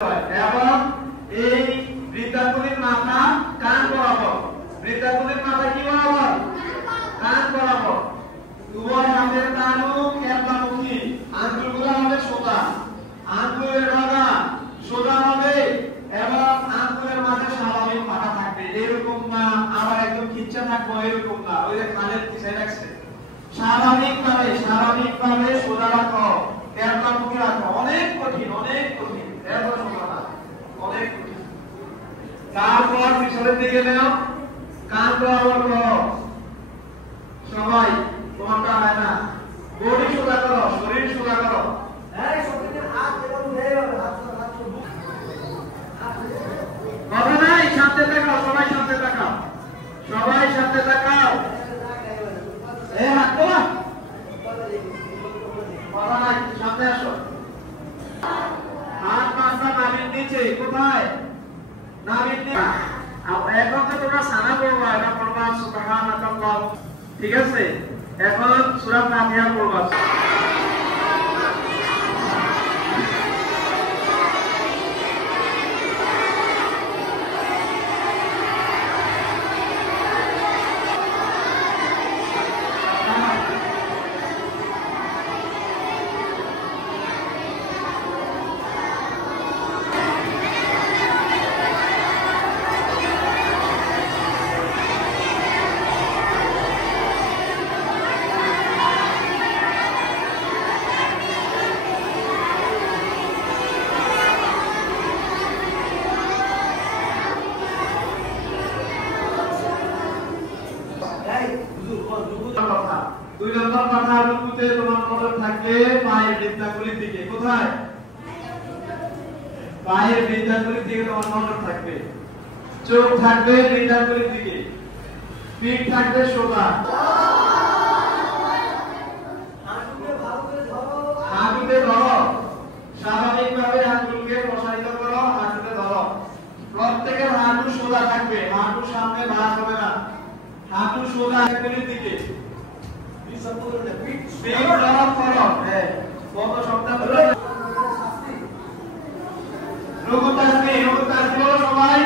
এবং এই বৃদ্ধাঙ্গুলির মাথা কান বরাবর, বৃদ্ধাঙ্গুলির মাথা কি বরাবর? কান বরাবর। উভয় হাতের তালু কেবলামুখী, আঙ্গুলগুলো হবে সোজা, আঙ্গুলের ডগা সোজা হবে এবং আঙ্গুলের মাঝে স্বাভাবিক ফাঁকা থাকবে। এরকম না আবার একদম খিচ্চা থাকবো, এরকম না। ওই যে কানের পিছে রাখছে, স্বাভাবিকভাবে সোজা রাখো, কেবলামুখী রাখো। অনেক কঠিন, অনেক কঠিন, এত সোজা না, অনেক কঠিন। তারপর পিছনের দিকে নাও, কান বরাবর করো। সবাই তোমারটা হয় না, বডি সোজা করো, শরীর সোজা করো। কথা নাই, সামনে তাকাও, সবাই সামনে তাকাও, সবাই সামনে তাকাও। এই হাত তো কথা নাই, সামনে আসো। হাত পাঁচটা নাভির নিচে, কোথায়? নাভির নিচে। এখন তো তোমরা সানা পড়বা, এটা পড়বা সুবহানাল্লাহ, ঠিক আছে? এখন সূরা ফাতিহা পড়বা। দুই নম্বর কথা, রুকুতে তোমার নজর থাকবে পায়ের বৃদ্ধাঙ্গুলির দিকে। কোথায়? পায়ের বৃদ্ধাঙ্গুলির দিকে তোমার নজর থাকবে, চোখ থাকবে বৃদ্ধাঙ্গুলির দিকে, পিঠ থাকবে সোজা। হাঁটুতে ধরো, স্বাভাবিকভাবে আঙ্গুলকে প্রসারিত করো, হাঁটুতে ধরো। প্রত্যেকের হাঁটু সোজা থাকবে, হাঁটু সামনে ভাঁজ হবে না, হাঁটু সোজা আঙ্গুলের দিকে। সবাই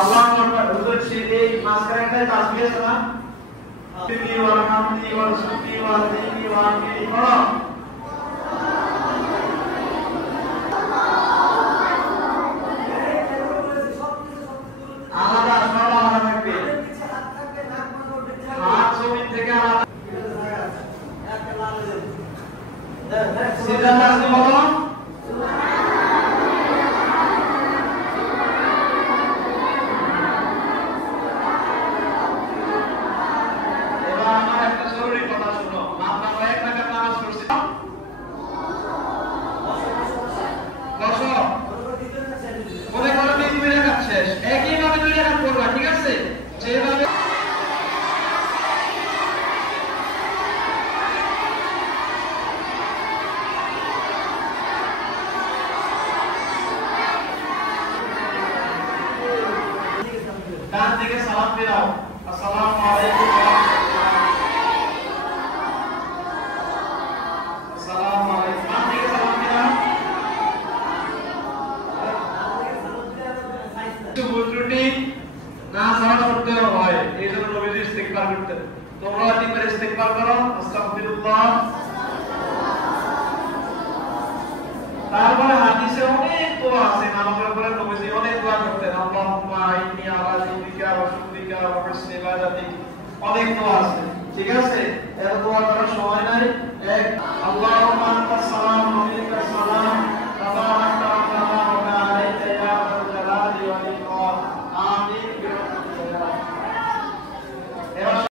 আল্লাহু আকবার। হুজুর সেই মাঝখানে তাসবিহ আছে না, তিনি ওয়া হামদি ওয়া সুবহি ওয়া যিনি ওয়া আমিনি পড়ো। আলাদা সব আলাদা থাকবে, হাত জমিন থেকে আলাদা। সিজদা তাসবিহ বলো। ডান দিকে সালাম ফেরাও, আসসালামু আলাইকুম ওয়া রাহমাতুল্লাহ। আসসালামু আলাইকুম। ডান দিকে সালাম ফেরাও। তোমরা একবার ইস্তেগফার করো, আস্তাগফিরুল্লাহ। তারপরে হাদিসে অনেক দোয়া আছে, নামাজের পরে নবীজি অনেক দোয়া করতেন, আল্লাহুম্মা ইন্নী আলা যিকরিকা ওয়া শুকরিকা ওয়া হুসনি ইবাদাতিক, অনেক দোয়া আছে। ঠিক আছে, এত দোয়া করার সময় নাই। এক, আল্লাহুম্মা আনতাস